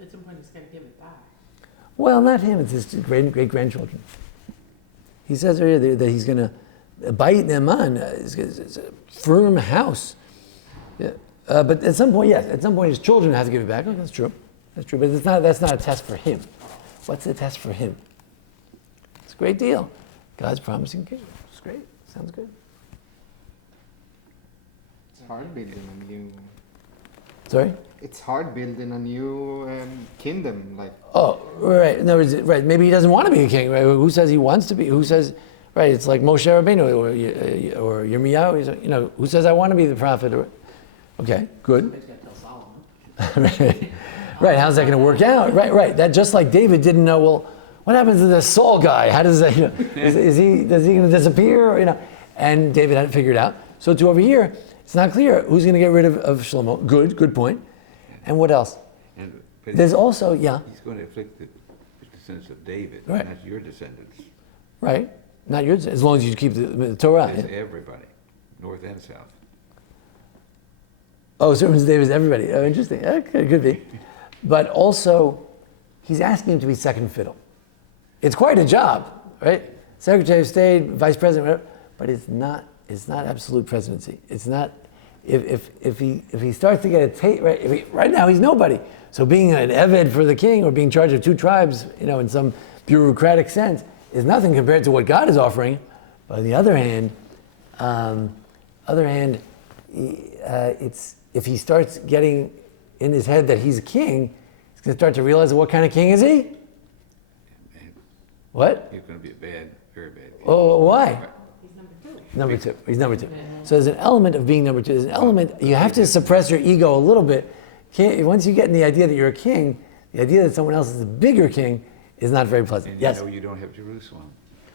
At some point, he's got to give it back. Well, not him. It's his great-grandchildren. He says earlier that he's going to bite them on. It's a firm house. Yeah. But at some point, yes. At some point, his children have to give it back. Oh, that's true. That's true. But that's not a test for him. What's the test for him? It's a great deal. God's promising kingdom. It's great. Sounds good. It's hard building a new. Sorry? It's hard building a new kingdom, like. Oh, right. In other words, right. Maybe he doesn't want to be a king. Right? Who says he wants to be? Who says? Right. It's like Moshe Rabbeinu or Yirmiyahu. You know, who says I want to be the prophet? Okay. Good. Somebody's got to tell Solomon. Right. Right. How's that going to work out? Right. Right. That just like David didn't know. Well, what happens to the Saul guy? How does that? You know, is he going to disappear? Or, you know, and David had it figured out. So to over here, it's not clear who's going to get rid of Shlomo. Good point. And what else? There's also, yeah. He's going to afflict the descendants of David, right. not your descendants. Right. Not yours, as long as you keep the Torah. It's everybody, north and south. Oh, servants of David is everybody. Oh, interesting. Okay, could be. But also, he's asking him to be second fiddle. It's quite a job, right? Secretary of State, Vice President, whatever, but it's not absolute presidency. It's not. If he starts to get a taste, right now he's nobody. So being an eved for the king or being in charge of two tribes, you know, in some bureaucratic sense, is nothing compared to what God is offering. But on the other hand, it's if he starts getting in his head that he's a king, he's going to start to realize what kind of king is he? What? He's going to be a bad, very bad king. Oh, why? He's number two. Number two. He's number two. So there's an element of being number two. There's an element, you have to suppress your ego a little bit. Once you get in the idea that you're a king, the idea that someone else is a bigger king is not very pleasant. And yes? You know you don't have Jerusalem.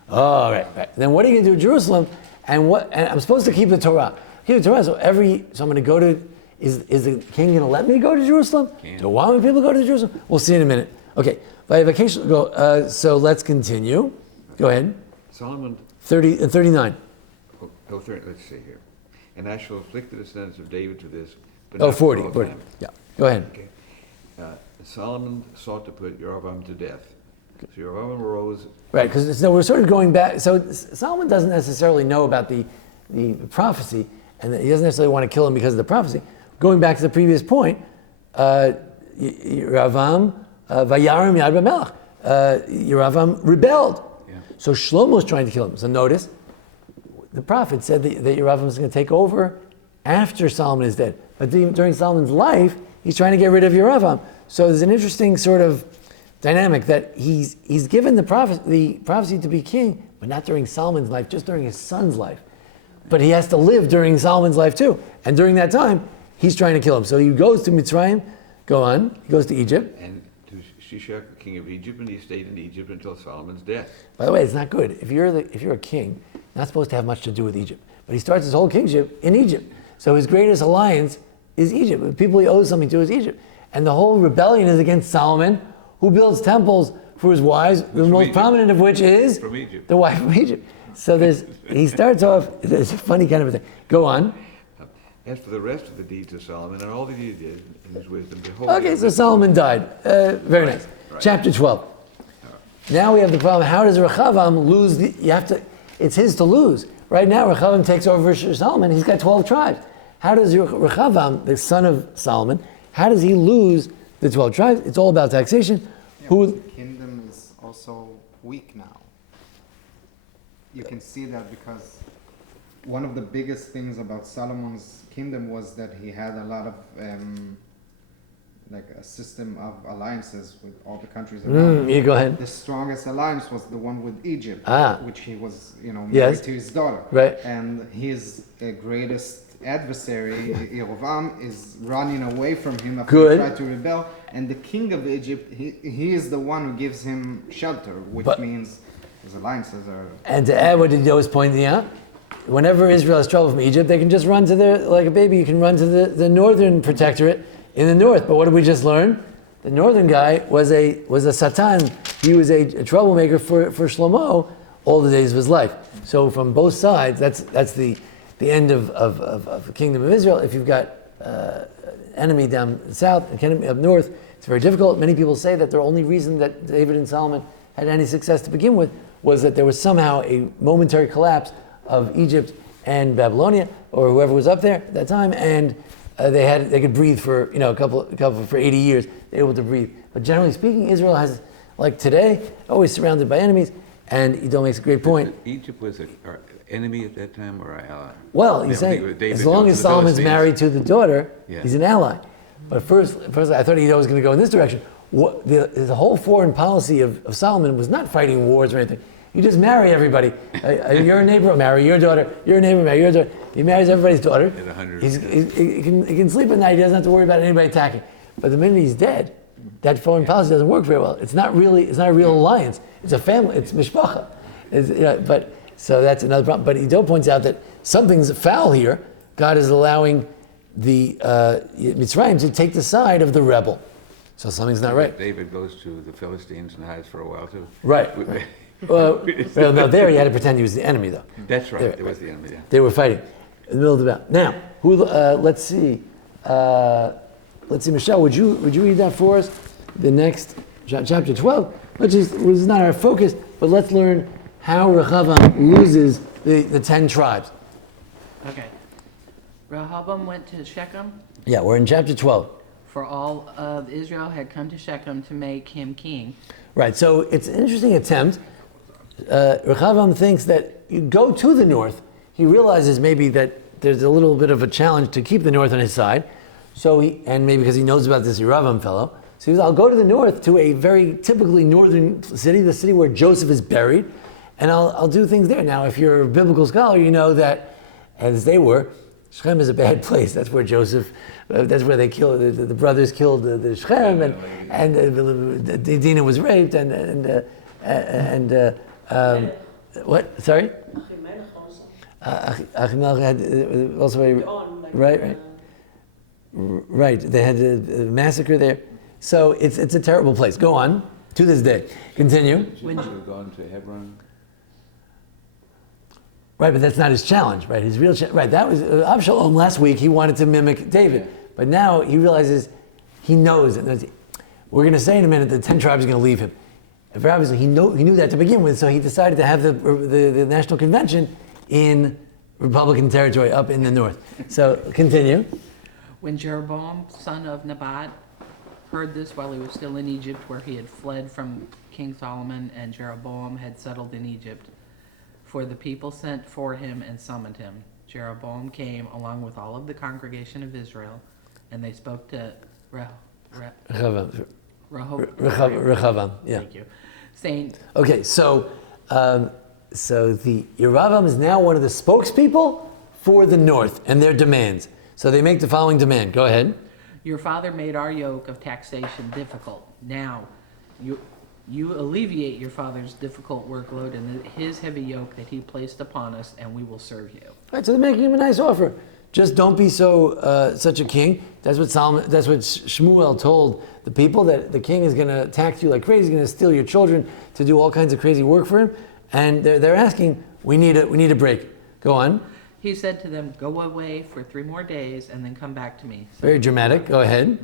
Oh, right. Then what are you going to do in Jerusalem? And I'm supposed to keep the Torah. Keep the Torah, so I'm going to go to, is the king going to let me go to Jerusalem? So why would people go to Jerusalem? We'll see in a minute. Okay, vacation, go. So let's continue. Go ahead. Solomon. 39. Let's see here. And I shall afflict the descendants of David to this. But 40. Yeah, go ahead. Okay. Solomon sought to put Yeravam to death. So Yeravam arose. Right, because we're sort of going back. So Solomon doesn't necessarily know about the prophecy, and he doesn't necessarily want to kill him because of the prophecy. Going back to the previous point, Yeravam, Vayarim Yad B'Melech. Yeravam rebelled. Yeah. So Shlomo's trying to kill him. So notice, the prophet said that Yeravam is going to take over after Solomon is dead. But during Solomon's life, he's trying to get rid of Yeravam. So there's an interesting sort of dynamic that he's given the prophecy to be king, but not during Solomon's life, just during his son's life. But he has to live during Solomon's life too. And during that time, he's trying to kill him. So he goes to Mitzrayim, he goes to Egypt. And to Shishak, king of Egypt, and he stayed in Egypt until Solomon's death. By the way, it's not good. If you're a king, you're not supposed to have much to do with Egypt. But he starts his whole kingship in Egypt. So his greatest alliance is Egypt. The people he owes something to is Egypt. And the whole rebellion is against Solomon, who builds temples for his wives, the most prominent of which is from Egypt. The wife from Egypt. So he starts off, it's a funny kind of a thing. Go on. As for the rest of the deeds of Solomon and all that he did in his wisdom, behold. Okay, so Solomon died. Very nice. Right. Chapter 12. Now we have the problem, how does Rechavam lose it's his to lose. Right now Rechavam takes over for Solomon, he's got 12 tribes. How does Rechavam, the son of Solomon, how does he lose the 12 tribes? It's all about taxation. Yeah, the kingdom is also weak now. You can see that because one of the biggest things about Solomon's kingdom was that he had a lot of like a system of alliances with all the countries around. You go ahead. The strongest alliance was the one with Egypt, which he was, married to his daughter. Right. And his greatest adversary, Yeravam, is running away from him after he tried to rebel. And the king of Egypt, he is the one who gives him shelter, which means his alliances are... And to add what Dido was pointing out, whenever Israel has trouble from Egypt, they can just run to like a baby, you can run to the northern protectorate in the north. But what did we just learn? The northern guy was a Satan. He was a troublemaker for Shlomo all the days of his life. So from both sides, that's the end of the kingdom of Israel. If you've got enemy down south and enemy up north, It's very difficult. Many people say that the only reason that David and Solomon had any success to begin with was that there was somehow a momentary collapse of Egypt and Babylonia, or whoever was up there at that time, and they could breathe for a couple for 80 years. They were able to breathe. But generally speaking, Israel has, like today, always surrounded by enemies. And Ido makes a great point. Egypt was an enemy at that time or an ally? Well, he's saying as long as Solomon's married to the daughter, he's an ally. But first, I thought Ido was going to go in this direction. The whole foreign policy of Solomon was not fighting wars or anything. You just marry everybody. You're a neighbor, marry your daughter. You're a neighbor, marry your daughter. He marries everybody's daughter. He can sleep at night. He doesn't have to worry about anybody attacking. But the minute he's dead, that foreign policy doesn't work very well. It's not a real alliance. It's a family. It's mishpacha. But so that's another problem. But Ido points out that something's foul here. God is allowing the Mitzrayim to take the side of the rebel. So something's not right. David goes to the Philistines and hides for a while too. Right. Well, no, there he had to pretend he was the enemy, though. That's right. It was the enemy. Yeah. They were fighting in the middle of the battle. Now, let's see. Michelle, would you read that for us? The next chapter 12, which is not our focus, but let's learn how Rehoboam loses the 10 tribes. Okay. Rehoboam went to Shechem, Yeah, we're in chapter 12. for all of Israel had come to Shechem to make him king. Right. So it's an interesting attempt. Rehoboam thinks that you go to the north. He realizes maybe that there's a little bit of a challenge to keep the north on his side. So and maybe because he knows about this Yeravam fellow. So he says, I'll go to the north to a very typically northern city, the city where Joseph is buried, and I'll do things there. Now, if you're a biblical scholar, you know that, as they were, Shechem is a bad place. That's where Joseph, that's where they killed, the brothers killed the Shechem, and Dinah was raped, what? Sorry? Achimelech had also right. They had a massacre there. So it's a terrible place. Go on to this day. Continue. Should have gone to Hebron. Right, but that's not his challenge, right? His real challenge, right? That was Absalom last week. He wanted to mimic David, but now he realizes he knows it. We're going to say in a minute that 10 tribes are going to leave him. Very obviously, he knew that to begin with, so he decided to have the national convention in Republican territory up in the north. So continue. When Jeroboam, son of Nebat, heard this while he was still in Egypt, where he had fled from King Solomon, and Jeroboam had settled in Egypt, for the people sent for him and summoned him. Jeroboam came along with all of the congregation of Israel, and they spoke to Rehoboam. Yeah. Thank you. Saying, okay, so the Yeravam is now one of the spokespeople for the north and their demands. So they make the following demand. Go ahead. your father made our yoke of taxation difficult. Now, you alleviate your father's difficult workload and his heavy yoke that he placed upon us, and we will serve you. All right, so they're making him a nice offer. Just don't be such a king. That's what Shmuel told the people, that the king is going to tax you like crazy. He's going to steal your children to do all kinds of crazy work for him. And they're asking, we need a break. Go on. He said to them, go away for 3 more days and then come back to me. So very dramatic. Go ahead.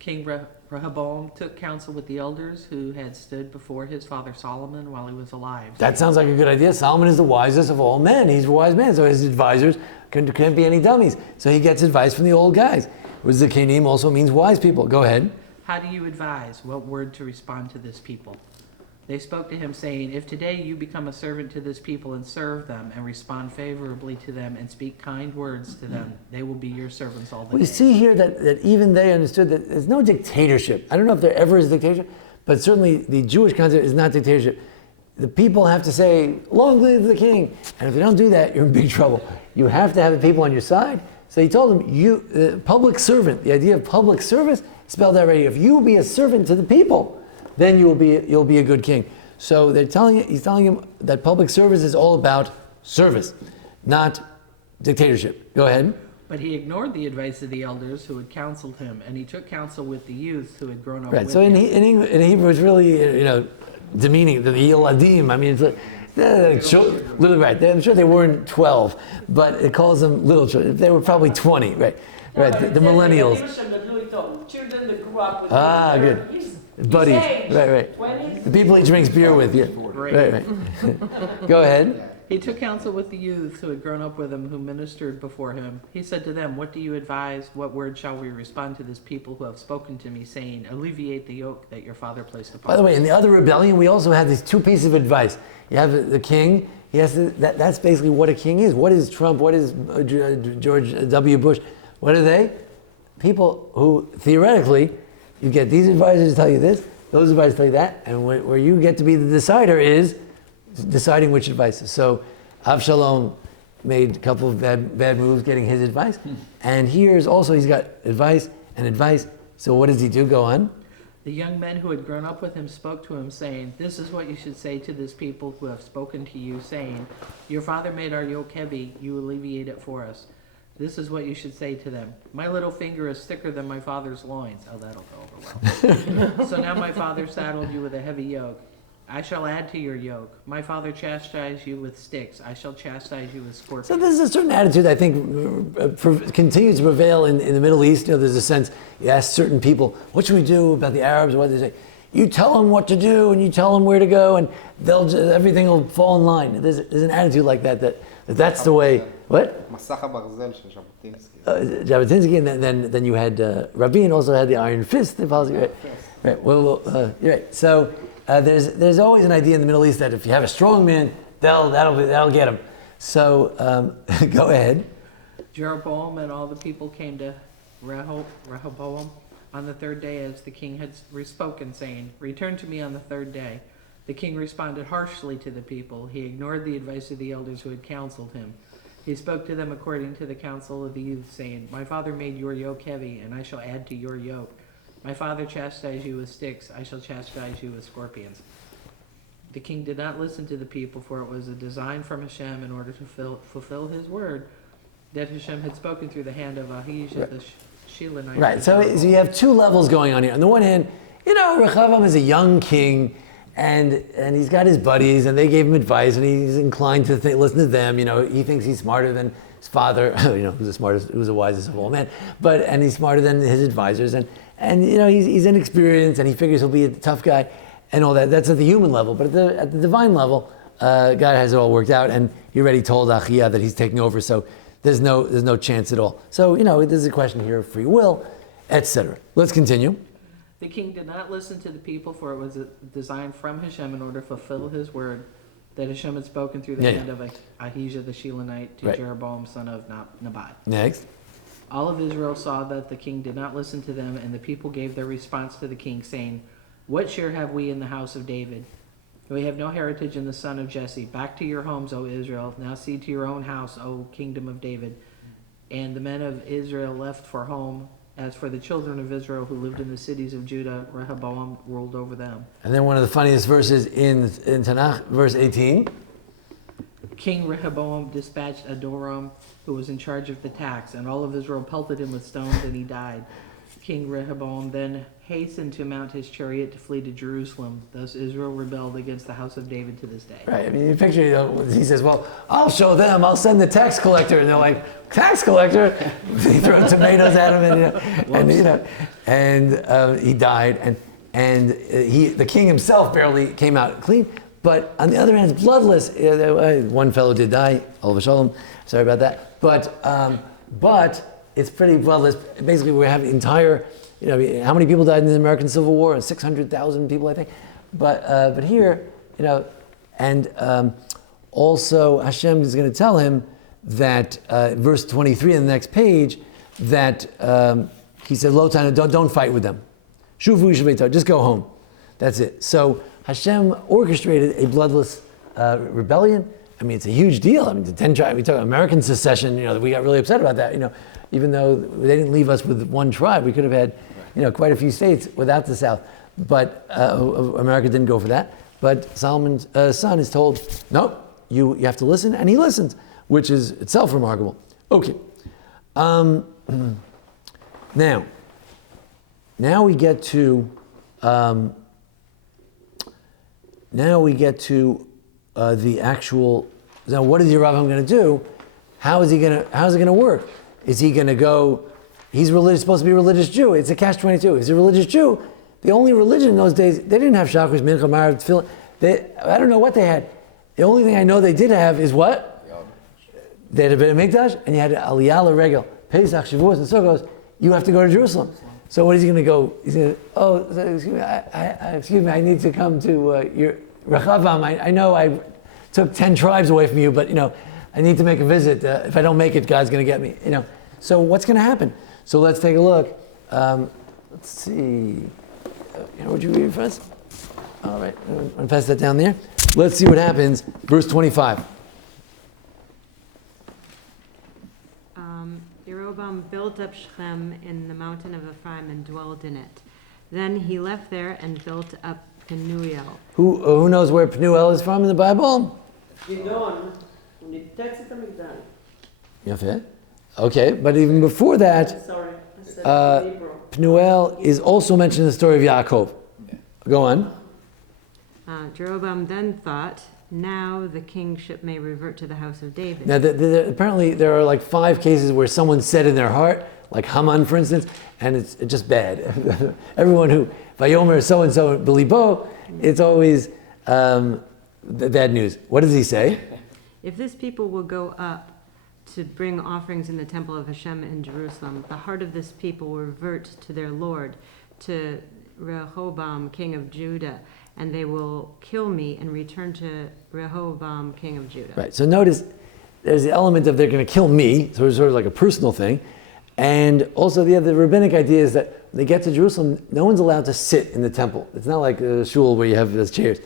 King Rehoboam took counsel with the elders who had stood before his father Solomon while he was alive. That sounds like a good idea. Solomon is the wisest of all men. He's a wise man, so his advisors can't be any dummies. So he gets advice from the old guys. Zakanim also means wise people. Go ahead. How do you advise? What word to respond to this people? They spoke to him, saying, if today you become a servant to this people and serve them and respond favorably to them and speak kind words to them, they will be your servants all the We day. see here that even they understood that there's no dictatorship. I don't know if there ever is a dictatorship, but certainly the Jewish concept is not dictatorship. The people have to say, long live the king. And if they don't do that, you're in big trouble. You have to have the people on your side. So he told them, public servant, the idea of public service spelled out right here. If you will be a servant to the people, then you'll be a good king. So he's telling him that public service is all about service, not dictatorship. Go ahead. But he ignored the advice of the elders who had counseled him, and he took counsel with the youth who had grown up Right. with So in him. Hebrew, it's really demeaning. The Yeladim. I mean, it's little right. I'm sure they weren't 12, but it calls them little children. They were probably 20. Right. Right, the millennials. Children that grew up with Ah, him, good. his Buddies, age, right. 20s. The people he drinks beer with, yeah. Right. Go ahead. He took counsel with the youths who had grown up with him, who ministered before him. He said to them, "What do you advise? What word shall we respond to this people who have spoken to me, saying, 'Alleviate the yoke that your father placed upon By the way, us'?" in the other rebellion, we also had these two pieces of advice. You have the king. He has to, that's basically what a king is. What is Trump? What is George W. Bush? What are they? People who theoretically, you get these advisors to tell you this, those advisors tell you that, and where you get to be the decider is deciding which advice. So Avshalom made a couple of bad moves getting his advice. And here's also, he's got advice and advice. So what does he do? Go on. The young men who had grown up with him spoke to him, saying, "This is what you should say to this people who have spoken to you, saying, 'Your father made our yoke heavy, you alleviate it for us.' This is what you should say to them. 'My little finger is thicker than my father's loins.'" Oh, that'll go over well. "So now my father saddled you with a heavy yoke. I shall add to your yoke. My father chastised you with sticks. I shall chastise you with scorpions." So there's a certain attitude I think continues to prevail in the Middle East. You know, there's a sense, you ask certain people, what should we do about the Arabs? What do they say? You tell them what to do and you tell them where to go and everything will fall in line. There's an attitude like that's the way. What? מסך הברזל של ז'בוטינסקי. Jabotinsky, and then you had Rabbi, and also had the iron fist. The policy, right. Well, you're right. So there's always an idea in the Middle East that if you have a strong man, that'll get him. So go ahead. Jeroboam and all the people came to Rehoboam on the third day, as the king had spoken, saying, "Return to me on the third day." The king responded harshly to the people. He ignored the advice of the elders who had counseled him. He spoke to them according to the counsel of the youth, saying, "My father made your yoke heavy, and I shall add to your yoke. My father chastised you with sticks, I shall chastise you with scorpions." The king did not listen to the people, for it was a design from Hashem in order to fulfill his word that Hashem had spoken through the hand of Ahijah the Shilonite. Right. So you have two levels going on here. On the one hand, Rehoboam is a young king, and he's got his buddies, and they gave him advice, and he's inclined to listen to them. He thinks he's smarter than his father. Who's the wisest of all men. And he's smarter than his advisors, and he's inexperienced, and he figures he'll be a tough guy, and all that. That's at the human level, but at the divine level, God has it all worked out, and he already told Achia that he's taking over. So there's no chance at all. So there's a question here of free will, etc. Let's continue. The king did not listen to the people, for it was a design from Hashem in order to fulfill his word that Hashem had spoken through the hand of Ahijah the Shilonite to Jeroboam son of Nebat. Next. All of Israel saw that the king did not listen to them, and the people gave their response to the king, saying, "What share have we in the house of David? We have no heritage in the son of Jesse. Back to your homes, O Israel. Now see to your own house, O kingdom of David." And the men of Israel left for home. As for the children of Israel who lived in the cities of Judah, Rehoboam ruled over them. And then one of the funniest verses in Tanakh, verse 18. King Rehoboam dispatched Adoram, who was in charge of the tax, and all of Israel pelted him with stones, and he died. King Rehoboam then hastened to mount his chariot to flee to Jerusalem. Thus Israel rebelled against the house of David to this day. Right. I mean, you picture, he says, "Well, I'll show them. I'll send the tax collector," and they're like, "Tax collector?" They throw tomatoes at him, and he died, and the king himself barely came out clean. But on the other hand, it's bloodless. One fellow did die. Olav Shalom. Sorry about that. But it's pretty bloodless. Basically, we have entire. How many people died in the American Civil War? 600,000 people, I think. But here, and also Hashem is going to tell him that verse 23 in the next page that he said, "Lo tana, don't fight with them. Shuvu yishavei, just go home." That's it. So Hashem orchestrated a bloodless rebellion. I mean, it's a huge deal. I mean, the 10 tribes. We talk about American secession. We got really upset about that. Even though they didn't leave us with one tribe, we could have had, quite a few states without the South. But America didn't go for that. But Solomon's son is told, "No, you have to listen," and he listens, which is itself remarkable. Okay. Now we get to the actual. Now, what is Yeravam going to do? How is it going to work? Is he going to go he's supposed to be a religious Jew. It's a catch-22. He's a religious Jew. The only religion in those days, they didn't have Shacharis, Mincha, Marav, Tefillah. I don't know what they had. The only thing I know they did have is what? They had a Beit HaMikdash, and you had Aliyah L'Regel, Pesach, Shavuos, and Sukkos. You have to go to Jerusalem. So what is he going to go? He's going to, excuse me, I need to come to your Rechavam. I know I took 10 tribes away from you, but I need to make a visit. If I don't make it, God's going to get me. So what's going to happen? So let's take a look. Let's see. Would you read it for us? All right, I'm going to pass that down there. Let's see what happens. Verse 25. Yeravam built up Shechem in the mountain of Ephraim and dwelled in it. Then he left there and built up Penuel. Who knows where Penuel is from in the Bible? גדעון, הוא ניתץ את המגדל. Yafeh. Okay, but even before that, Sorry, I said it in Hebrew. Penuel is also mentioned in the story of Yaakov. Go on. Jeroboam then thought, now the kingship may revert to the house of David. Now, apparently there are like 5 cases where someone said in their heart, like Haman, for instance, and it's just bad. Everyone who, Vayomer so-and-so Belibo, it's always bad news. What does he say? If this people will go up to bring offerings in the temple of Hashem in Jerusalem, the heart of this people will revert to their Lord, to Rehoboam, king of Judah, and they will kill me and return to Rehoboam, king of Judah. Right, so notice there's the element of they're going to kill me, so it's sort of like a personal thing. And also the rabbinic idea is that when they get to Jerusalem, no one's allowed to sit in the temple. It's not like a shul where you have those chairs.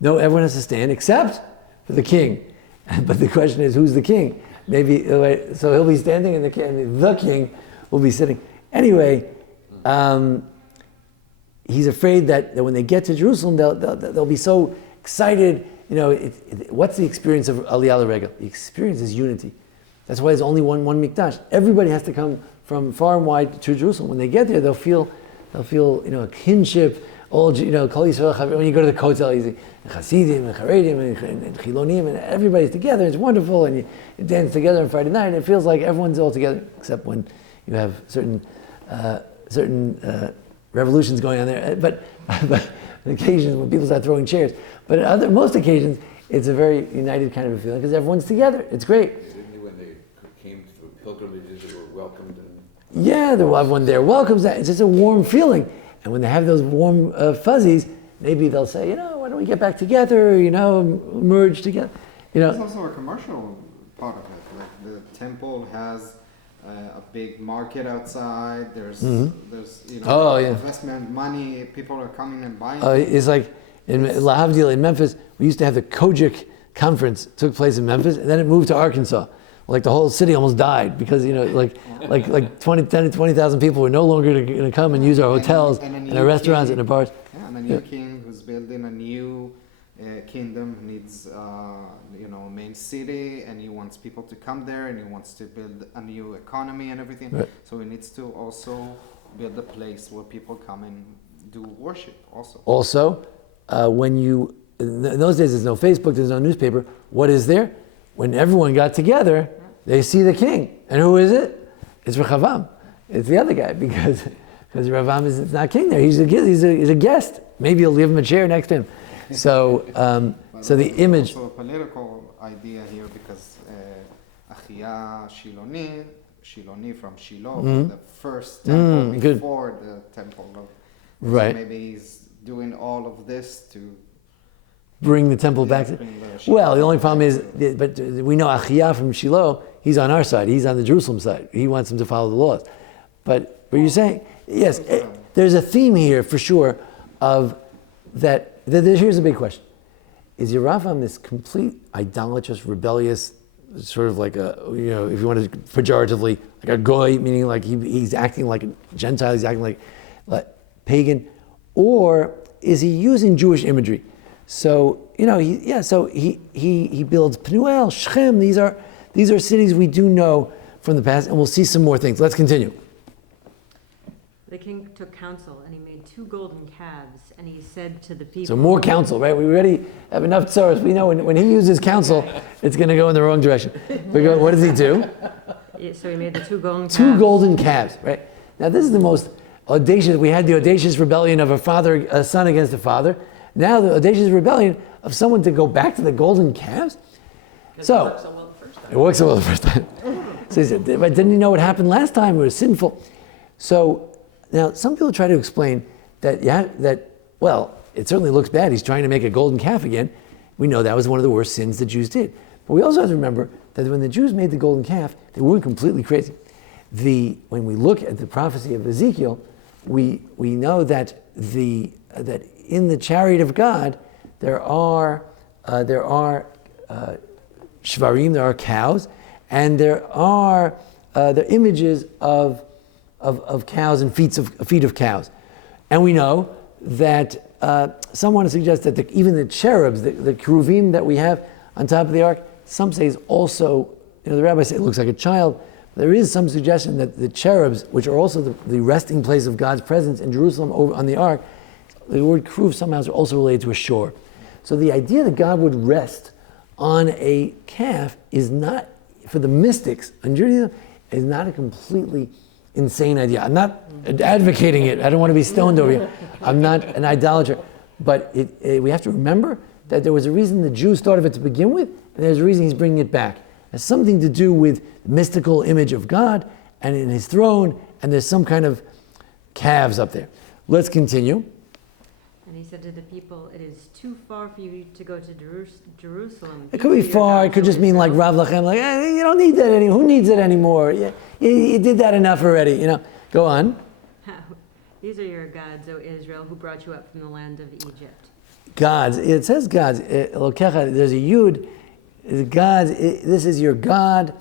No, everyone has to stand except for the king. But the question is, who's the king? Maybe, so he'll be standing and the king will be sitting. Anyway, he's afraid that when they get to Jerusalem, they'll be so excited. What's the experience of Aliyah L'Regel? The experience is unity. That's why there's only one mikdash. Everybody has to come from far and wide to Jerusalem. When they get there, they'll feel a kinship. All Kol Yisrael. When you go to the Kotel, you see Hasidim and Charedim and Chilonim, and everybody's together. It's wonderful, and you dance together on Friday night. And it feels like everyone's all together, except when you have certain revolutions going on there. But on occasions when people start throwing chairs. But on most occasions, it's a very united kind of a feeling because everyone's together. It's great. Didn't they, when they came to pilgrimages, they were welcomed? Yeah, they'll have one there. Welcomes that. It's just a warm feeling. And when they have those warm fuzzies, maybe they'll say, why don't we get back together, merge together. There's also a commercial part of it. Like the temple has a big market outside. There's investment money. People are coming and buying. It's like in Lahavdil in Memphis, we used to have the Kojic conference. It took place in Memphis, and then it moved to Arkansas. Like the whole city almost died because like 10 to 20,000 people were no longer going to come and use our hotels and our restaurants and our bars. Yeah, and a new king who's building a new kingdom needs a main city, and he wants people to come there, and he wants to build a new economy and everything. Right. So he needs to also build a place where people come and do worship also. Also, in those days there's no Facebook, there's no newspaper. What is there? When everyone got together, they see the king. And who is it? It's Rechavam. It's the other guy because Rechavam is not king there. He's a guest. Maybe you'll give him a chair next to him. So the image. Also a political idea here because Achia Shiloni from Shiloh, the first temple before the temple of. Right. So maybe he's doing all of this to bring the temple back. Well, the only problem is, but we know Achia from Shiloh, he's on our side. He's on the Jerusalem side. He wants them to follow the laws. But what you're saying, yes, there's a theme here for sure of that. Here's a big question. Is Yeravam this complete idolatrous, rebellious, sort of like a, if you want to pejoratively, like a goy, meaning like he's acting like a Gentile, he's acting like pagan, or is he using Jewish imagery? So he builds Penuel, Shechem. These are cities we do know from the past, and we'll see some more things. Let's continue. The king took counsel, and he made 2 golden calves, and he said to the people. So more counsel, right? We already have enough tsaros. We know when he uses counsel, it's going to go in the wrong direction. What does he do? So he made the 2 golden calves. 2 golden calves, right? Now this is the most audacious. We had the audacious rebellion of a son against a father. Now the audacious rebellion of someone to go back to the golden calves. 'Cause So it worked so well the first time. it works so well the first time. So he said, but didn't you know what happened last time? It was sinful. So now some people try to explain that, well, it certainly looks bad. He's trying to make a golden calf again. We know that was one of the worst sins the Jews did. But we also have to remember that when the Jews made the golden calf, they weren't completely crazy. When we look at the prophecy of Ezekiel, we know that that in the chariot of God there are shvarim, there are cows, and there are the images of cows and feet of cows. And we know that some want to suggest that even the cherubs, the keruvim that we have on top of the ark, some say is also, the rabbis say it looks like a child. There is some suggestion that the cherubs, which are also the resting place of God's presence in Jerusalem over on the ark, the word keruv somehow is also related to a shore. So the idea that God would rest on a calf is not, for the mystics in Judaism, is not a completely insane idea. I'm not advocating it. I don't want to be stoned over here. I'm not an idolater. But we have to remember that there was a reason the Jews thought of it to begin with, and there's a reason he's bringing it back. It has something to do with the mystical image of God and in his throne, and there's some kind of calves up there. Let's continue. And he said to the people, it is too far for you to go to Jerusalem. It could be far. It could just mean like Rav Lachem, like, you don't need that anymore. Who needs it anymore? You did that enough already. Go on. These are your gods, O Israel, who brought you up from the land of Egypt. Gods. It says gods. There's a yud. Gods. This is your God.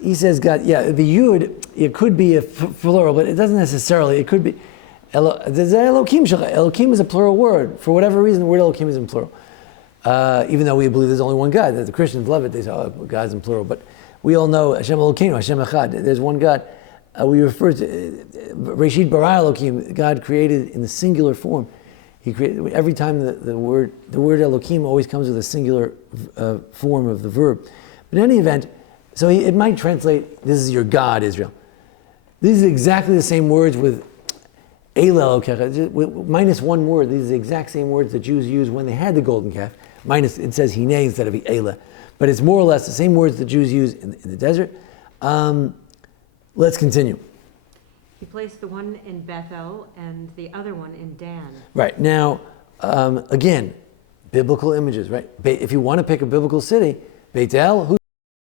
He says God. Yeah, the yud. It could be a plural, but it doesn't necessarily. It could be. Elokim is a plural word. For whatever reason, the word Elokim is in plural. Even though we believe there's only one God. The Christians love it. They say, God's in plural. But we all know Hashem Elokeinu, Hashem Echad. There's one God. We refer to Reshit bara Elokim. God created in the singular form. He created every time the word Elokim always comes with a singular form of the verb. But in any event, so it might translate, this is your God, Israel. These are exactly the same words with minus one word. These are the exact same words the Jews used when they had the golden calf. Minus, it says hine instead of Elah. But it's more or less the same words the Jews use in the desert. Let's continue. He placed the one in Bethel and the other one in Dan. Right. Now, again, biblical images, right? If you want to pick a biblical city, Beit El,